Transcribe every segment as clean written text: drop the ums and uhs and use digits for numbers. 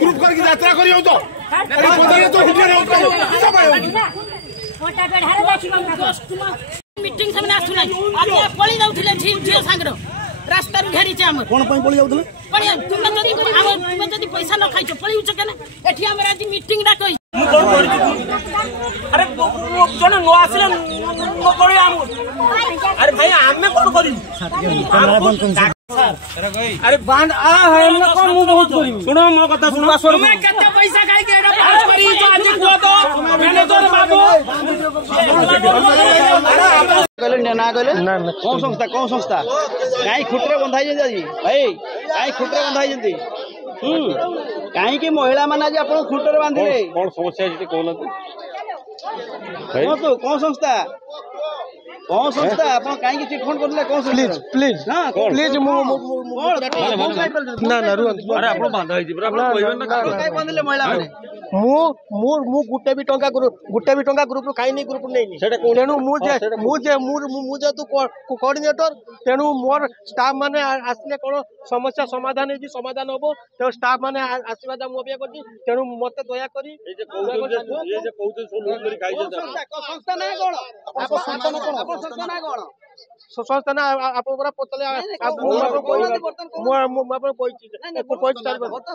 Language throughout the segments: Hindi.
ग्रुप करके यात्रा करियो तो पदरे तो हिटिया न मीटिंग से आसुना आज पळी जाउथिले झियो सांगरो रास्ता घेरी छे हमर कोन पई पळी जाउथिले पळी तुम जदी पैसा न खाइछो पळी उछ केना एठी हमर आज मीटिंग डा कहि अरे जने नो आसिले नो पळी हम अरे भाई आमे कोन करी अरे बांध आ है हमने कोन मु बहुत करी सुनो मो कथा सुनवा सोर मैं केते पैसा खाइ के एटा पास करी तो आज को तो मैनेजर बाबू कहले ना कहले कौन संस्था काई खुटरे बंधाई जंदी आज भाई काई खुटरे बंधाई जंदी काई की महिला माने आज आपण खुटरे बांधिले कोन समस्या जे कोन तो कौन संस्था आपण काई की चिट फोन करले कौन प्लीज हां प्लीज ना ना रुन अरे आपण बांधाई जी आपण कहबे ना काई बांधिले महिला माने मु गुटे भी टंका ग्रुप काई नहीं ग्रुप नहीं तेणु मुझे तू कोऑर्डिनेटर तेणु मोर स्टाफ माने आसले कोन समस्या समाधान है समाधान होबो तो स्टाफ माने आशीर्वाद मु अपेक्षा करछी तेणु मते दया करी ये जे कहउते सोलू करी खाइ जे संस्था ना कोन संस्था ना कोन संस्था ना आपण पूरा पतले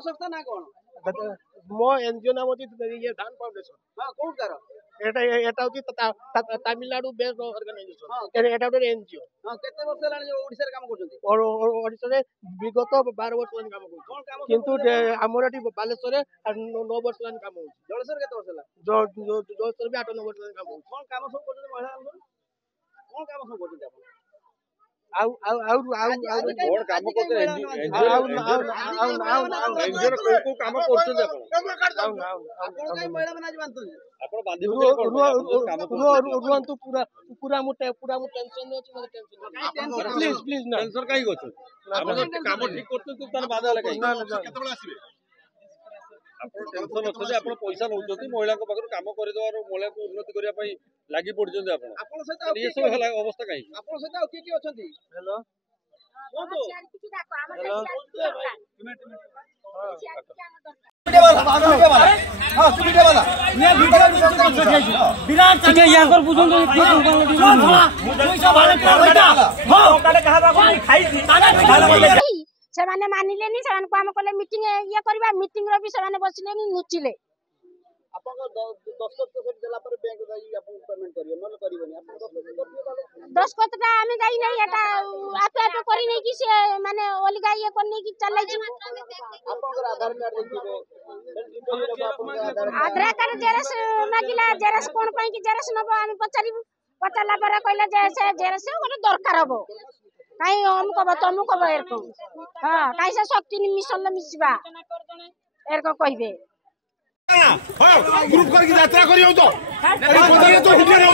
संस्था ना कोन मो एनजीओ नाम होती ये धान फाउंडेशन हां कोन कर एटा होती तमिलनाडु बेस्ड ऑर्गेनाइजेशन एटा होती एनजीओ हां केते वर्ष लानी ओडिसा रे काम करछंती और ओडिसा रे विगत 12 वर्ष लानी काम करछंती किंतु हमर एटी बालेश्वर रे 9 वर्ष लानी काम होछ जळेश्वर केते वर्ष ला जळेश्वर भी 8-9 वर्ष लानी काम होछ कोन काम सब करछंती महिला कोन काम सब करछंती आपण कोन काम करते एनजीओ को काम करछन आपण काई महिला माने आज बांधतो आपण बांधी रुहंतु पूरा मु टेंशन अछि मते टेंशन प्लीज ना टेंशन काई गछ आपण काम ठीक करते तू तार बाधा लगे केते बेला आसीबे आपण टेंशन अछि आपण पैसा नउछथि महिला को पाखर काम करे दवार महिला को उन्नति करिया पई लागि पड़जन आपण सहित ये सब हला अवस्था काई आपण सहित की अछंती हेलो कोतो विराट ठीक है यहां पर बुझन तो से माने मानिले नि से को हम कोले मीटिंग ये करबा मीटिंग रो भी से माने बसले नि नुचिले आपन 10 कत से देला पर बैंक जाई आपन पेमेंट करियो नले करिवनी आपन 10 कतटा हमें जाई नहीं एटा आपे आपे करी नहीं कि से माने ओलिगा ये कर नहीं कि चलै छी आपन आधार कार्ड देखिबे आधार कार्ड जेरस मागिला जेरस कोन पई कि जेरस नबो हम पचारला पर कहले जे से जेरस ओने दरकार हबो काई हम कब तुम कब एरको हां काई से शक्ति मिशन मिसबा एरको कहिबे ग्रुप करके यात्रा करियो तो पदरे तो हिटिया न